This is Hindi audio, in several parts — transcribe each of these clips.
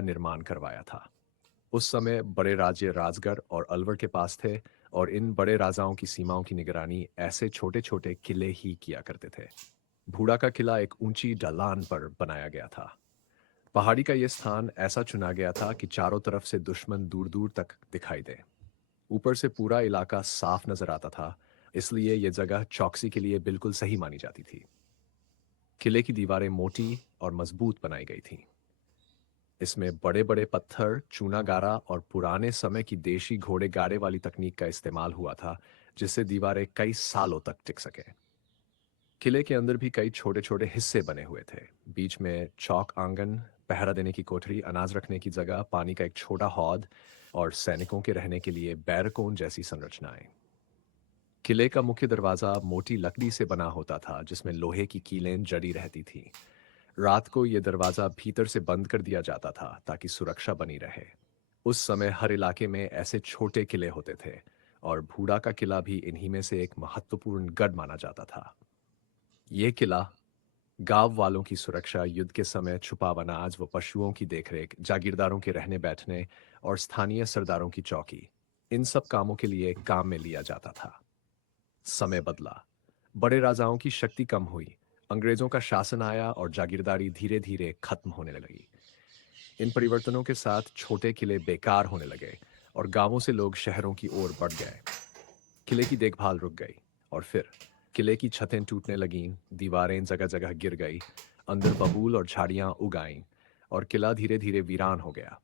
का निर्माण करवाया था। उस समय बड़े राज्य राजगढ़ और अलवर के पास थे, और इन बड़े राजाओं की सीमाओं की निगरानी ऐसे छोटे-छोटे किले ही किया करते थे। भूड़ा का किला एक ऊंची ढलान पर बनाया गया था। पहाड़ी का यह स्थान ऐसा चुना गया था कि चारों तरफ से दुश्मन दूर-दूर तक दिखाई दे। ऊपर से पूरा इलाका साफ नजर आता था, इसलिए यह जगह चौकसी के लिए बिल्कुल सही मानी जाती थी। किले की दीवारें मोटी और मजबूत बनाई गई थीं। इसमें बड़े-बड़े पत्थर, चूना गारा और पुराने समय की देशी घोड़े गाड़े वाली तकनीक का इस्तेमाल हुआ था, जिससे दीवारें कई सालों तक टिक सकें। किले के अंदर भी कई छोटे-छोटे हिस्से बने हुए थे। बीच में चौक आंगन, पहरा देने की कोठरी, अनाज रखने की जगह, पानी का एक छोटा हौद और सैनिकों के रहने के लिए बैरकोन जैसी संरचनाएं। किले का मुख्य दरवाजा मोटी लकड़ी से बना होता था, जिसमें लोहे की कीलें जड़ी रहती थीं। रात को यह दरवाजा भीतर से बंद कर दिया जाता था ताकि सुरक्षा बनी रहे। उस समय हर इलाके में ऐसे छोटे किले होते थे, और भूड़ा का किला भी इन्हीं में से एक महत्वपूर्ण गढ़ माना जाता था। ये किला गांव वालों की सुरक्षा, युद्ध के समय छुपा अनाज व पशुओं की देखरेख, जागीरदारों के रहने बैठने और स्थानीय सरदारों की चौकी, इन सब कामों के लिए काम में लिया जाता था। समय बदला, बड़े राजाओं की शक्ति कम हुई, अंग्रेजों का शासन आया और जागीरदारी धीरे धीरे खत्म होने लगी। इन परिवर्तनों के साथ छोटे किले बेकार होने लगे और गांवों से लोग शहरों की ओर बढ़ गए। किले की देखभाल रुक गई, और फिर किले की छतें टूटने लगीं, दीवारें जगह जगह गिर गई, अंदर बबूल और झाड़ियां उग आईं, और किला धीरे धीरे वीरान हो गया।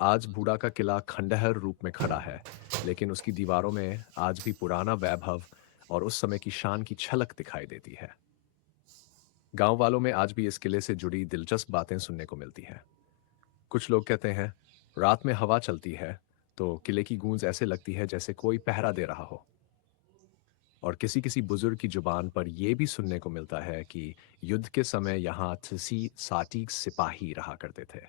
आज बूढ़ा का किला खंडहर रूप में खड़ा है, लेकिन उसकी दीवारों में आज भी पुराना वैभव और उस समय की शान की झलक दिखाई देती है। गांव वालों में आज भी इस किले से जुड़ी दिलचस्प बातें सुनने को मिलती हैं। कुछ लोग कहते हैं, रात में हवा चलती है तो किले की गूंज ऐसे लगती है जैसे कोई पहरा दे रहा हो। और किसी किसी बुजुर्ग की जुबान पर यह भी सुनने को मिलता है कि युद्ध के समय यहाँ 80 साटीक सिपाही रहा करते थे।